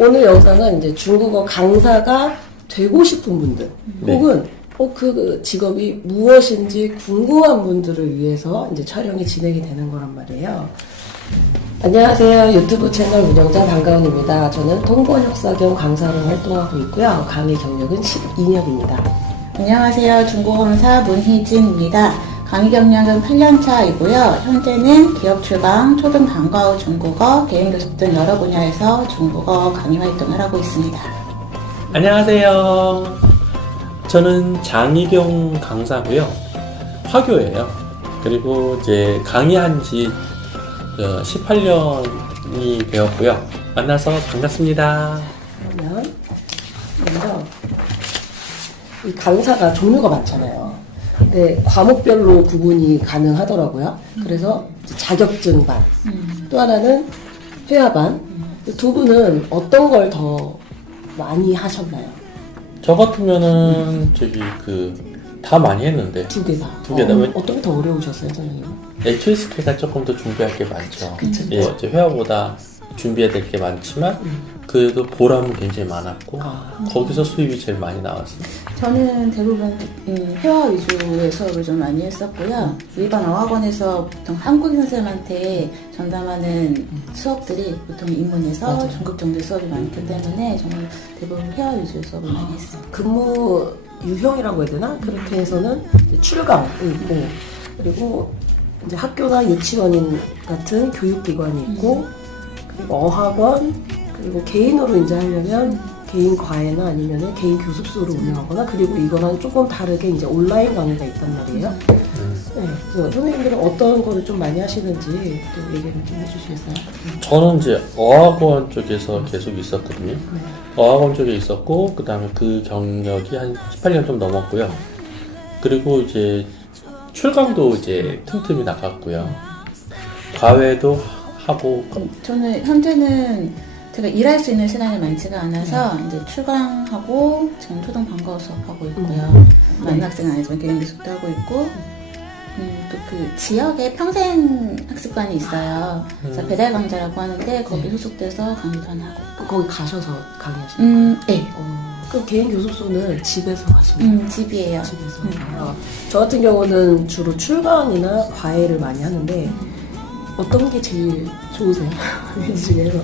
오늘 영상은 이제 중국어 강사가 되고 싶은 분들, 혹은 그 직업이 무엇인지 궁금한 분들을 위해서 이제 촬영이 진행이 되는 거란 말이에요. 안녕하세요. 유튜브 채널 운영자 방가은입니다. 저는 통번역사 겸 강사로 활동하고 있고요. 강의 경력은 12년입니다. 안녕하세요. 중국어 강사 문희진입니다. 강의 경력은 8년차이고요. 현재는 기업 출강, 초등 방과 후 중국어, 개인 교습 등 여러 분야에서 중국어 강의 활동을 하고 있습니다. 안녕하세요. 저는 장희경 강사고요. 화교예요. 그리고 이제 강의한 지 18년이 되었고요. 만나서 반갑습니다. 그러면 먼저 이 강사가 종류가 많잖아요. 근데 과목별로 구분이 가능하더라고요. 그래서 자격증 반, 또 하나는 회화반. 두 분은 어떤 걸 더 많이 하셨나요? 저 같으면은 다 많이 했는데 두 개 다. 두 개 다. 어떤 게 더 어려우셨어요, 선생님? HSK가 조금 더 준비할 게 많죠. 그쵸. 예, 이제 회화보다 준비해야 될 게 많지만 그래도 보람은 굉장히 많았고 거기서 수입이 제일 많이 나왔어요. 저는 대부분 회화 위주의 수업을 좀 많이 했었고요. 일반 어학원에서 보통 한국인 선생님한테 전담하는 수업들이 보통 인문에서 맞아요. 중급 정도의 수업이 많기 때문에 저는 대부분 회화 위주의 수업을 많이 했어요. 근무 유형이라고 해야 되나? 그렇게 해서는 이제 출강이 있고, 그리고 이제 학교나 유치원인 같은 교육기관이 있고, 그리고 어학원, 그리고 개인으로 이제 하려면 개인 과외나 아니면 개인 교습소를 운영하거나, 그리고 이거랑 조금 다르게 이제 온라인 강의가 있단 말이에요. 네, 그래서 선생님들은 어떤 거를 좀 많이 하시는지 또 얘기를 좀 해주시겠어요? 저는 이제 어학원 쪽에서 계속 있었거든요. 어학원 쪽에 있었고, 그 다음에 그 경력이 한 18년 좀 넘었고요. 그리고 이제 출강도 이제 틈틈이 나갔고요. 과외도 하고. 저는 현재는 제가 일할 수 있는 시간이 많지가 않아서 이제 출강하고 지금 초등 방과후 수업하고 있고요. 많은 학생은 아니지만 개인 교습도 하고 있고, 또 그 지역에 평생 학습관이 있어요. 그래서 배달 강좌라고 하는데 거기 소속돼서 강의도 하나 하고 있고. 거기 가셔서 강의하시는 거예요? 네. 그럼 개인 교습소는 집에서 하시나요? 집이에요. 집에서. 저 같은 경우는 주로 출강이나 과외를 많이 하는데 어떤 게 제일 좋으세요? 이 중에서.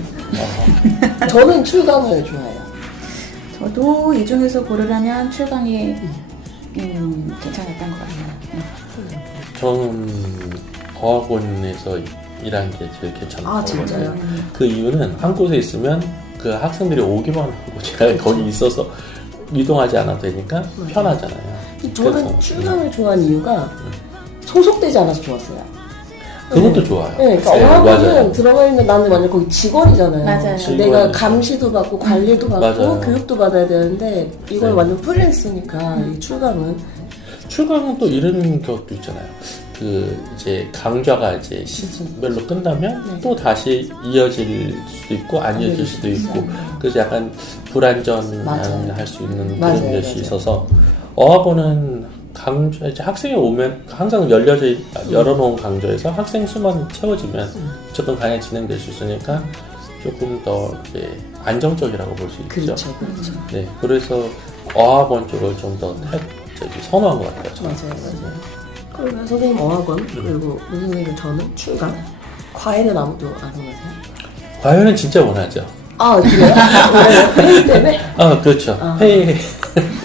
저는 출강을 좋아해요. 저도 이 중에서 고르라면 출강이 괜찮았던 것 같아요. 저는 어학원에서 일하는 게 제일 괜찮았어요. 아, 진짜요? 그 이유는 한 곳에 있으면 그 학생들이 오기만 하고 제가 거기 있어서 이동하지 않아도 되니까 편하잖아요. 저는 그래서, 출강을 좋아하는 이유가 소속되지 않아서 좋았어요. 그것도 좋아요. 네, 그러니까 네, 어학원은 맞아요. 들어가 있는 나는 완전 거기 직원이잖아요. 맞아요. 내가 감시도 받고 관리도 받고 맞아요. 교육도 받아야 되는데 이건 네. 완전 프리랜스니까 이 출강은 또 이런 것도 있잖아요. 이제 강좌가 이제 시즌별로 끝나면 또 다시 이어질 수도 있고 안 이어질 수도 있고, 그래서 약간 불안전할 수 있는 그런 것이 있어서 어학원은 강좌 이제 학생이 오면 항상 열어놓은 강좌에서 학생 수만 채워지면 무조건 강의 진행될 수 있으니까 조금 더 이제 안정적이라고 볼 수 있죠. 그렇죠. 네, 그래서 어학원 쪽을 좀 더 선호한 것 같아요. 저는. 맞아요. 그러면 선생님 어학원, 그리고 문 선생님은 저는 출강. 과외는 아무도 안 원하세요? 과외는 진짜 원하죠. 아, 그래요? 페이 때문에? 그렇죠. 페이.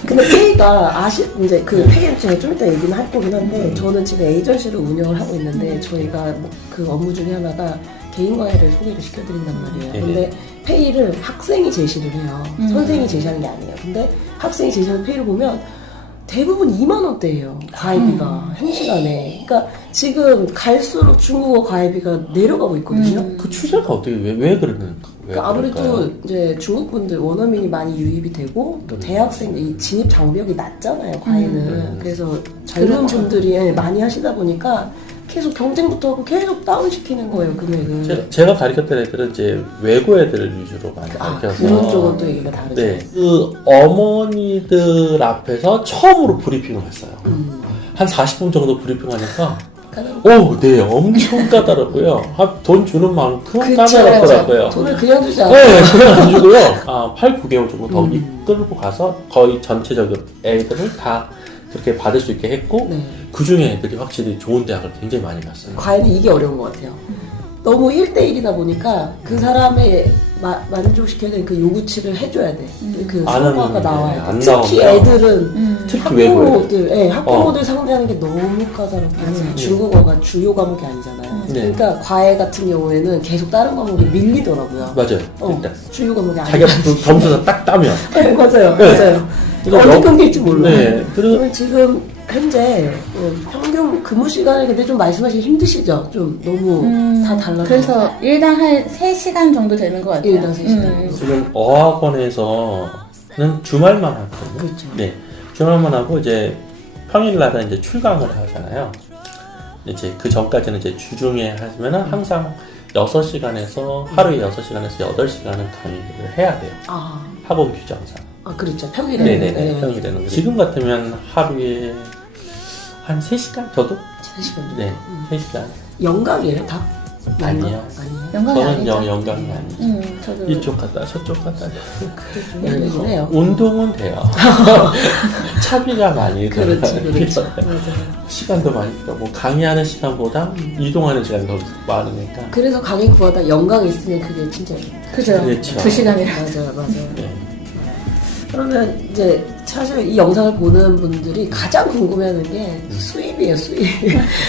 근데 페이가 이제 그 페이는 제가 좀 이따 얘기는 할 거긴 한데, 저는 지금 에이전시를 운영을 하고 있는데, 저희가 그 업무 중에 하나가 개인 과외를 소개를 시켜드린단 말이에요. 근데 페이를 학생이 제시를 해요. 선생님이 제시하는 게 아니에요. 근데 학생이 제시하는 페이를 보면 대부분 2만 원대예요. 과외비가 한 시간에. 그러니까 지금 갈수록 중국어 과외비가 내려가고 있거든요. 그 추세가 어떻게 왜 그러는? 그러니까 아무래도 이제 중국 분들 원어민이 많이 유입이 되고 또 대학생 이 진입 장벽이 낮잖아요. 과외는. 그래서 젊은 분들이 많이 하시다 보니까 계속 경쟁부터 하고 계속 다운시키는 거예요, 금액을. 제가 가르쳤던 애들은 이제 외고 애들 위주로 많이 가르쳐서. 그런 쪽은 또 얘기가 다르죠. 네. 그 어머니들 앞에서 처음으로 브리핑을 했어요. 한 40분 정도 브리핑하니까 네, 엄청 까다롭고요. 돈 주는 만큼 그쵸. 까다롭더라고요. 돈을 그냥 주지 않아요. 네, 그냥 안 주고요. 8, 9개월 정도 더 이끌고 가서 거의 전체적인 애들을 다 그렇게 받을 수 있게 했고, 네. 그 중에 애들이 확실히 좋은 대학을 굉장히 많이 갔어요. 과외는 이게 어려운 것 같아요. 너무 1대1이다 보니까 그 사람의 만족시켜야 되는 그 요구치를 해줘야 돼. 그 안 성과가 하면, 나와야 네, 돼. 안 특히 나오면. 애들은 특히 외국에. 학부모들 상대하는 게 너무 까다롭고 중국어가 주요 과목이 아니잖아요. 네. 그러니까 과외 같은 경우에는 계속 다른 과목이 밀리더라고요. 맞아요. 일단. 주요 과목이 자기가 아니야. 점수가 딱 따면. 네, 맞아요. 네. 맞아요. 그러니까 어디 끊길지 몰라요. 네. 그러면 지금 현재 평균 근무 시간이 근데 좀 말씀하시기 힘드시죠? 좀 너무 다 달라서. 그래서 일당 한 3시간 정도 되는 것 같아요. 일당 3시간. 지금 어학원에서는 주말만 하거든요. 그렇죠. 네. 주말만 하고 이제 평일날은 이제 출강을 하잖아요. 이제 그 전까지는 이제 주중에 하면은 항상 6시간에서 하루에 6시간에서 8시간은 강의를 해야 돼요. 아, 학원 규정상. 그렇죠. 평일에는. 네네네. 평일에는. 지금 같으면 하루에 한 3시간? 저도? 3시간. 네. 3시간. 영각이에요, 다? 아니에요. 아니에요. 영광이 저는 아니죠? 영광이 아니죠. 저도 이쪽 갔다 저쪽 갔다. 그게 좀 해요. 운동은 돼요. 차비가 많이 들어요. 그렇지. 맞아요. 시간도 많이 들어. 뭐 강의하는 시간보다 이동하는 시간이 더 많으니까. 그래서 강의 구하다 영광 있으면 그게 진짜 그죠. 그렇죠. 2시간이라. 맞아요. 네. 그러면 이제 사실 이 영상을 보는 분들이 가장 궁금해하는 게 수입이에요, 수입.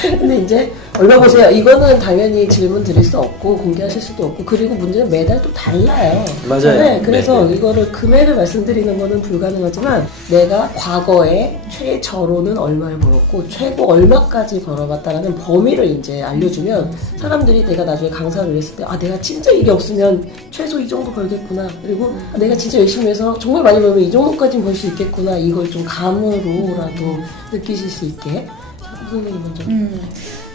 근데 이제 올려보세요. 이거는 당연히 질문 드릴 수 없고 공개하실 수도 없고 그리고 문제는 매달 또 달라요. 맞아요. 네, 그래서 네. 이거를 금액을 말씀드리는 거는 불가능하지만 내가 과거에 최저로는 얼마를 벌었고 최고 얼마까지 벌어봤다라는 범위를 이제 알려주면 사람들이 내가 나중에 강사를 했을 때 내가 진짜 일이 없으면 최소 이 정도 벌겠구나. 그리고 내가 진짜 열심히 해서 정말 많이 벌면 이 정도까지는 벌 수 있겠구나. 이걸 좀 감으로라도 느끼실 수 있게. 자, 선생님 먼저.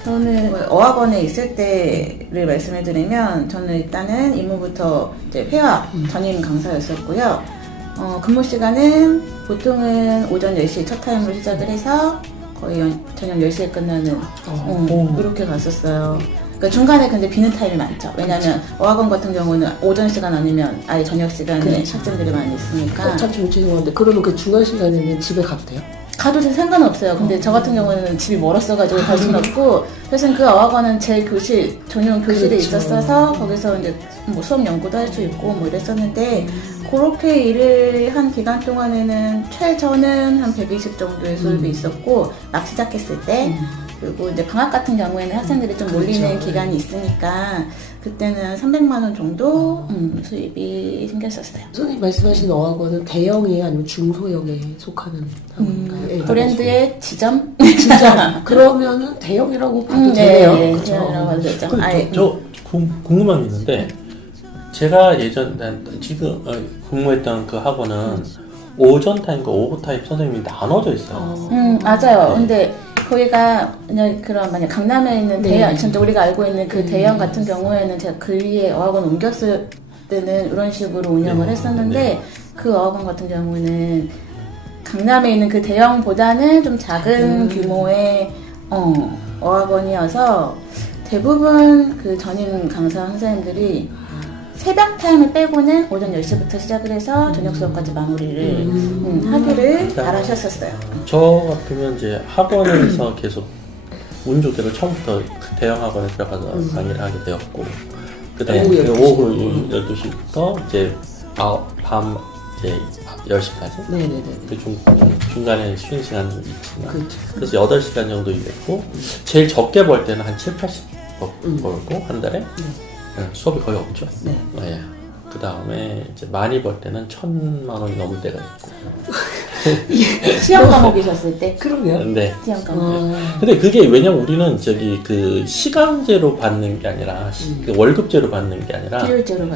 저는 어학원에 있을 때를 말씀을 드리면 저는 일단은 임무부터 이제 회화 전임 강사였었고요. 근무 시간은 보통은 오전 10시 첫 타임으로 시작을 해서 거의 저녁 10시에 끝나는 이렇게 갔었어요. 그러니까 중간에 근데 비는 타임이 많죠. 왜냐하면 어학원 같은 경우는 오전 시간 아니면 아예 저녁 시간에 그렇죠. 학생들이 많이 있으니까 잠시 죄송한데 그러면 그 중간 시간에는 집에 가도 돼요? 가도 상관없어요. 근데 저 같은 경우는 집이 멀었어가지고 갈 수는 없고, 그래서 그 어학원은 제 교실, 전용 교실에 그렇죠. 있었어서 거기서 이제 뭐 수업 연구도 할 수 있고 뭐 이랬었는데, 그렇게 일을 한 기간 동안에는 최저는 한 120 정도의 수입이 있었고, 막 시작했을 때, 그리고 이제 방학 같은 경우에는 학생들이 좀 몰리는 그렇죠. 기간이 있으니까, 그때는 300만 원 정도 수입이 생겼었어요. 선생님 말씀하신 어학원은 대형이에요? 아니면 중소형에 속하는 학원인가요? 예, 브랜드의 지점? 진짜 그러면은 대형이라고 봐도 되네요. 네, 그렇죠. 대형이라고 봐도 되죠. 저 궁금한 게 있는데 제가 지금 근무했던 그 학원은 오전 타임과 오후 타임 선생님이 나눠져 있어요. 맞아요. 네. 근데 거기가 그냥 그런 만약 강남에 있는 네. 대형, 진짜 우리가 알고 있는 그 대형 같은 경우에는 제가 그 위에 어학원 옮겼을 때는 이런 식으로 운영을 했었는데 그 어학원 같은 경우는 강남에 있는 그 대형보다는 좀 작은 규모의 어학원이어서 대부분 그 전임 강사 선생님들이 새벽 타임을 빼고는 오전 10시부터 시작을 해서 저녁 수업까지 마무리를 하기를 바라셨었어요. 저 같으면 이제 학원에서 계속 운 좋게도 처음부터 그 대형 학원에 들어가서 강의를 하게 되었고, 그다음에 오후 12시부터 이제 밤 이제 10시까지. 네네네. 그 중간에 쉬는 시간이 있지만, 그렇죠. 그래서 8시간 정도 일했고, 제일 적게 벌 때는 한 7, 80 벌고 한 달에. 수업이 거의 없죠. 네. 네. 그 다음에 이제 많이 벌 때는 1,000만 원이 넘을 때가 있고. 시험 과목이셨을 때? 그러게요. 네. 시험 과목. 근데 그게 왜냐면 우리는 그 시간제로 받는 게 아니라 그 월급제로 받는 게 아니라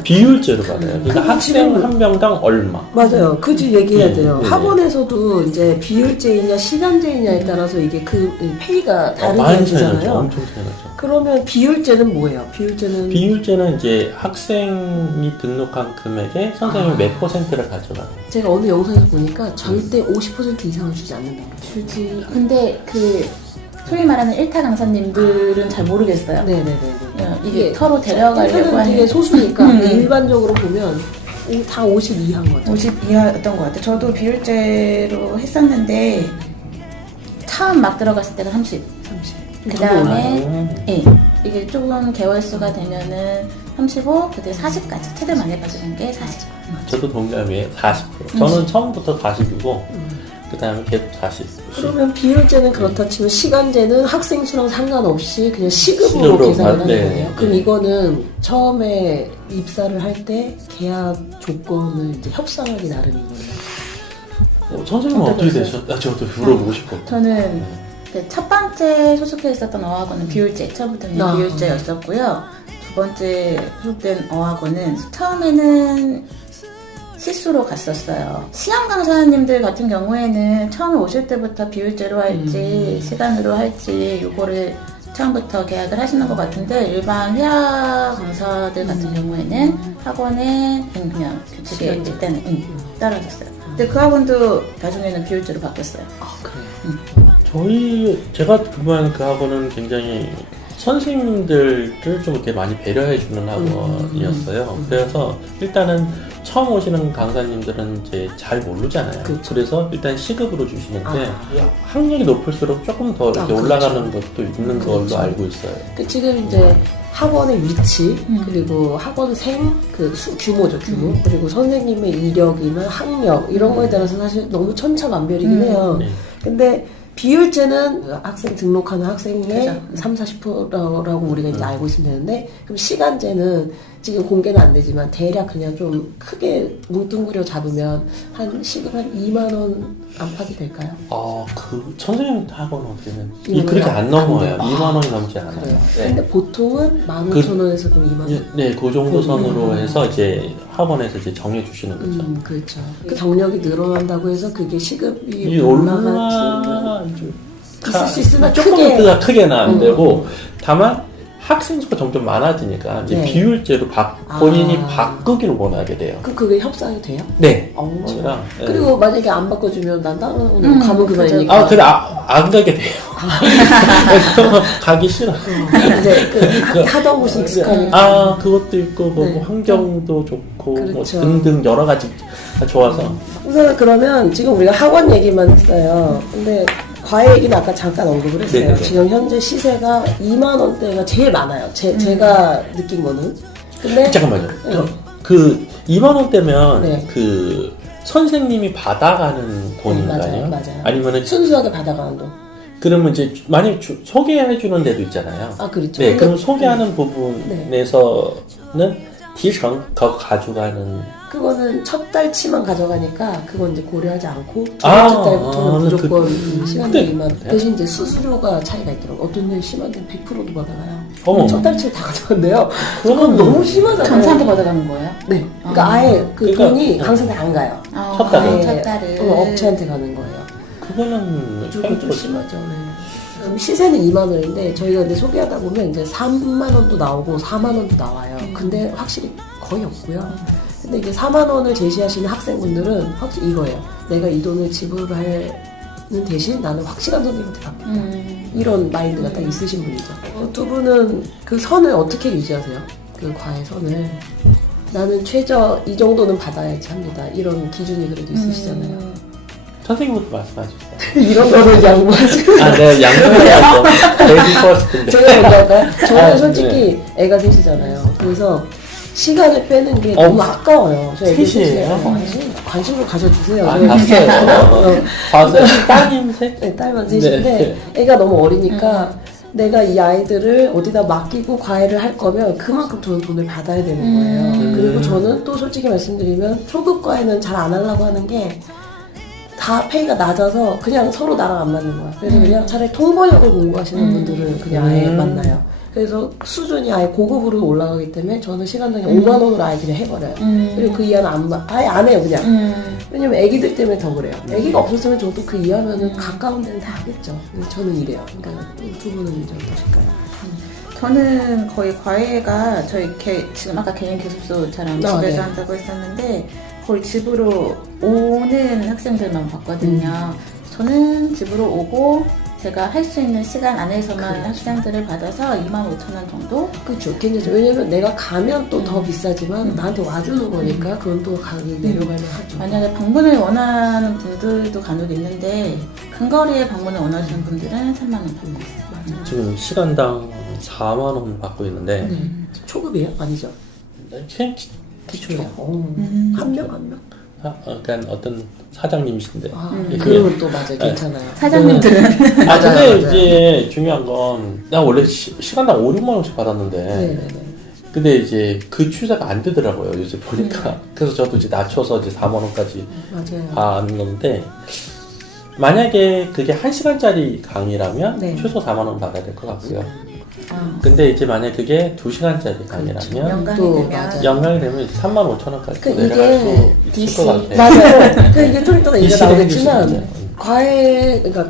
비율제로 받아요. 그러니까 학생 한 명당 얼마. 맞아요. 그 집 얘기해야 돼요. 네. 학원에서도 이제 비율제이냐 시간제이냐에 따라서 이게 그 페이가 다르게 많이 차이나죠. 되잖아요. 엄청 차이나죠. 그러면 비율제는 뭐예요? 비율제는 이제 학생이 등록한 금액에 선생님이 몇 %를 가져가요. 제가 어느 영상에서 보니까 절대 50% 이상을 주지 않는다고 그러죠. 근데 그 소위 말하는 1타 강사님들은 잘 모르겠어요. 네네네. 이게 터로 데려가려고 일단은 되게 하는 소수니까 일반적으로 보면 다 50 이하인 거죠. 50 이하였던 것 같아요. 저도 비율제로 했었는데 처음 막 들어갔을 때가 30. 30. 그 다음에 이게 조금 개월수가 되면은 35, 그때 40까지 최대 많이 빠지는 게 40. 저도 동감이에요. 40%. 저는 처음부터 40이고 그 다음에 계속 40. 그러면 비율제는 그렇다 치면 시간제는 학생 수랑 상관없이 그냥 시급으로 시급으로 계산을 하는 네. 거예요. 그럼 네. 이거는 처음에 입사를 할 때 계약 조건을 이제 협상하기 나름인 거예요. 선생님은 어떻게 되셨어요? 저도 물어보고 싶어요. 저는 그첫 번째 소속해 있었던 어학원은 비율제, 처음부터 그냥 비율제였었고요. 두 번째 소속된 어학원은 처음에는 실수로 갔었어요. 시험 강사님들 같은 경우에는 처음에 오실 때부터 비율제로 할지 시간으로 할지 요거를 처음부터 계약을 하시는 것 같은데 일반 회화 강사들 같은 경우에는 학원에 그냥 규칙에 일단은 따라졌어요. 근데 그 학원도 나중에는 비율제로 바뀌었어요. 아, 그래요? 제가 근무하는 그 학원은 굉장히 선생님들을 좀 이렇게 많이 배려해주는 학원이었어요. 그래서 일단은 처음 오시는 강사님들은 이제 잘 모르잖아요. 그렇죠. 그래서 일단 시급으로 주시는데 학력이 높을수록 조금 더 이렇게 그렇죠. 올라가는 것도 있는 걸로 그렇죠. 알고 있어요. 그 지금 이제 학원의 위치 그리고 학원생 그 규모죠 규모 그리고 선생님의 이력이나 학력 이런 거에 따라서 사실 너무 천차만별이긴 해요. 네. 근데 비율제는 학생 등록하는 학생의 그죠. 30-40%라고 우리가 이제 알고 있으면 되는데 그럼 시간제는 지금 공개는 안 되지만 대략 그냥 좀 크게 뭉뚱그려 잡으면 한 시급 한 2만 원 안팎이 될까요? 그 선생님 학원은 어떻게 되는? 2만 원이 그렇게 안 넘어요. 안 돼요. 2만 원이 넘지 않아요. 그래요. 네. 근데 보통은 15,000원에서 그럼 2만 원. 네, 그 정도 선으로 해서 이제 학원에서 이제 정해주시는 거죠. 그렇죠. 그 경력이 늘어난다고 해서 그게 시급이 이 올라가지 있을 수 있으나 조금 크게 크게는 안 되고 다만 학생 수가 점점 많아지니까 이제 네. 비율제로 본인이 바꾸기를 원하게 돼요. 그럼 그게 협상이 돼요? 네. 어. 제가 그리고 만약에 안 바꿔주면 난 다른 학원 가면 그만이니까. 아, 근데 안 가게 돼요. 그래서 가기 싫어. 이제 하던 곳이 익숙하니까. 그것도 있고 뭐 네. 환경도 좋고 그렇죠. 뭐 등등 여러 가지 좋아서. 우선 그러면 지금 우리가 학원 얘기만 했어요. 근데 과외 얘기는 아까 잠깐 언급을 했어요. 네네네. 지금 현재 시세가 2만 원대가 제일 많아요. 제가 느낀 거는. 근데 잠깐만요. 네. 그 2만 원대면 네. 그 선생님이 받아가는 돈인가요? 맞아요. 아니면은 순수하게 받아가는 돈. 그러면 이제 만약 소개해주는 데도 있잖아요. 아, 그렇죠. 네, 근데- 그럼 소개하는 부분에서는 디정 더 가져가는. 그거는 첫 달치만 가져가니까 그건 이제 고려하지 않고 두 아, 번째 달부터는 무조건 시간 근데- 대비만 대신 이제 수수료가 차이가 있더라고. 어떤 데는 심한 데는 100%도 받아가요. 어머. 첫 달치를 다 가져간대요. 그건 그건 너무 심하잖아요. 강사한테 받아가는 거예요? 네. 그러니까 아예 그 그러니까- 돈이 강사한테 안 가요. 첫 달에. 아예 첫 달을. 업체한테 가는 거예요. 그거는 조금 좀 심하죠. 네. 그럼 시세는 2만 원인데 저희가 근데 소개하다 보면 이제 3만 원도 나오고 4만 원도 나와요. 근데 확실히 거의 없고요. 근데 이게 4만 원을 제시하시는 학생분들은 확실히 이거예요. 내가 이 돈을 지불하는 대신 나는 확실한 선생님한테 받겠다. 이런 마인드가 딱 있으신 분이죠. 두 분은 그 선을 어떻게 유지하세요? 그 과외 선을. 나는 최저 이 정도는 받아야지 합니다. 이런 기준이 그래도 있으시잖아요. 선생님부터 말씀하셨어요. 이런 거는 양보하지. 네, 양보해야죠. 레이디 퍼스트인데. 제가 먼저 할까요? 저는 아, 솔직히 애가 셋이잖아요. 그래서 시간을 빼는 게 너무 아까워요. 저 애기 셋이에요? 관심을 가져주세요. 봤어요. 봤어요. 따님 셋? 네, 딸만 셋인데 네. 애가 너무 어리니까 내가 이 아이들을 어디다 맡기고 과외를 할 거면 그만큼 저는 돈을 받아야 되는 거예요. 그리고 저는 또 솔직히 말씀드리면 초급 과외는 잘 안 하려고 하는 게 다 페이가 낮아서 그냥 서로 나랑 안 맞는 거야. 그래서 그냥 차라리 통번역을 공부하시는 분들은 그냥 아예 만나요. 그래서 수준이 아예 고급으로 올라가기 때문에 저는 시간당에 5만 원으로 아예 그냥 해버려요. 그리고 그 이하는 아예 안 해요 그냥. 왜냐면 애기들 때문에 더 그래요. 애기가 없었으면 저도 그 이하면은 가까운 데는 다 하겠죠. 근데 저는 이래요. 그러니까 두 분은 이제 어떠실까요? 저는 거의 과외가 저희 지금 아까 개인 교습소처럼 집에서 네. 한다고 했었는데 거의 집으로 오는 학생들만 봤거든요. 저는 집으로 오고 제가 할 수 있는 시간 안에서만 그렇죠. 학생들을 받아서 25,000원 정도? 그렇죠. 괜찮죠. 왜냐면 내가 가면 또 더 비싸지만 나한테 와주는 거니까 그건 또 가격이 내려가면 하죠. 만약에 방문을 원하는 분들도 간혹 있는데 근거리에 방문을 원하시는 분들은 3만 원 받고 있어요. 지금 시간당 4만 원 받고 있는데 네. 초급이에요? 아니죠. 그냥 기초예요. 한 명, 한 명. 그러니까 어떤 사장님이신데 그러면 또 맞아요. 괜찮아요. 사장님들은 근데 맞아요. 이제 중요한 건 나 원래 시간당 5, 6만 원씩 받았는데 네네네. 근데 이제 그 추세가 안 되더라고요 요새 보니까 그래서 저도 이제 낮춰서 이제 4만 원까지 맞아요. 받는 건데 만약에 그게 1시간짜리 강의라면 네. 최소 4만 원 받아야 될 것 같고요 아, 근데 이제 만약 그게 2시간짜리 강의라면 연간이 또 되면 맞아요. 연간이 되면 3만 5천 원까지 그 내려갈 수 이게 있을 것 같아요 맞아요. 그 이게 좀 이따가 이 얘기가 시대에 나오겠지만 해주시면 그러니까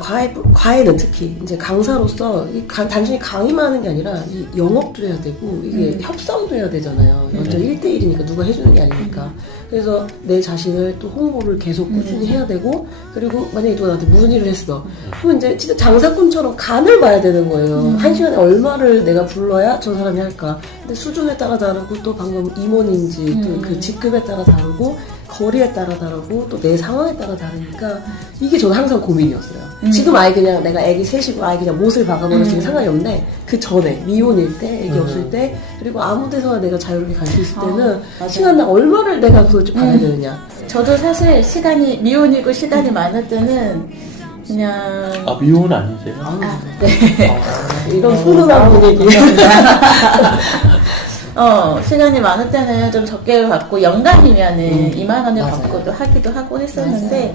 과외는 특히 이제 강사로서 단순히 강의만 하는 게 아니라 이 영업도 해야 되고 이게 협상도 해야 되잖아요. 완전 1대1이니까 누가 해주는 게 아니니까. 그래서 내 자신을 또 홍보를 계속 꾸준히 해야 되고 그리고 만약에 누가 나한테 무슨 일을 했어. 그럼 이제 진짜 장사꾼처럼 간을 봐야 되는 거예요. 한 시간에 얼마를 내가 불러야 저 사람이 할까. 근데 수준에 따라 다르고 또 방금 임원인지 또 그 직급에 따라 다르고 거리에 따라 다르고 또 내 상황에 따라 다르니까 이게 저는 항상 고민이었어요. 지금 아예 그냥 내가 애기 셋이고 아예 그냥 못을 박아버렸으니 상관이 없는데 그 전에 미혼일 때 애기 없을 때 그리고 아무 데서나 내가 자유롭게 갈 수 있을 때는 맞아요. 시간당 얼마를 내가 도대체 받아야 되느냐. 저도 사실 시간이 미혼이고 시간이 많을 때는 그냥 아 미혼 아니세요? 이런 훈훈한 분위기. 시간이 많을 때는 좀 적게 받고 연간이면은 2만 원을 맞아요. 받고도 하기도 하고 했었는데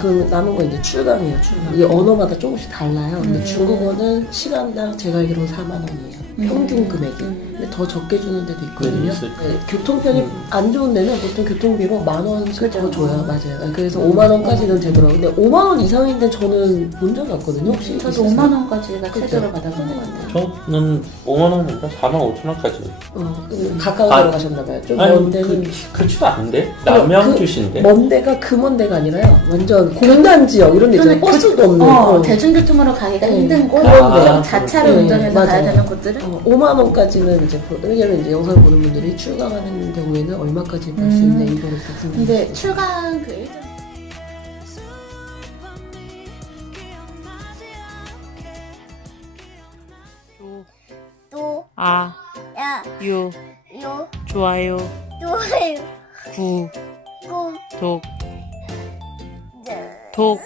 그 남은 건 이제 출강이에요. 출강. 이게 언어마다 조금씩 달라요. 근데 중국어는 시간당 제가 알기로는 4만 원이에요. 평균 금액이. 근데 더 적게 주는 데도 있거든요. 있을 네, 교통편이 안 좋은 데는 보통 교통비로 10,000원씩 더 줘요. 맞아요. 그래서 5만 원까지는 되더라고요. 근데 5만 원 이상인 데 저는 본 적이 없거든요. 혹시 저도 있으세요? 5만 원까지가 그죠? 최저로 받아본 것 같아요. 저는 5만 원인가 4만 5천 원까지 가까운 아, 데로 가셨나봐요. 좀 아니 먼 데는 그렇지도 않은데 남양 주신데 먼 데가 그 먼 데가 아니라요. 완전 공단 지역 이런 데 있잖아요. 버스도 없는. 대중교통으로 가기가 네, 힘든 곳, 그런 데. 자차를 네, 운전해서 맞아요. 가야 되는 곳들은 5만 원까지는 이제 왜냐면 이제 영상을 보는 분들이 출강하는 경우에는 얼마까지 벌 수 있냐 이거를 또 궁금해요. 근데 출강 그 일정 또, 아, 야, 요, 요, 좋아요, 좋아요, 구, 고, 독, 네. 독.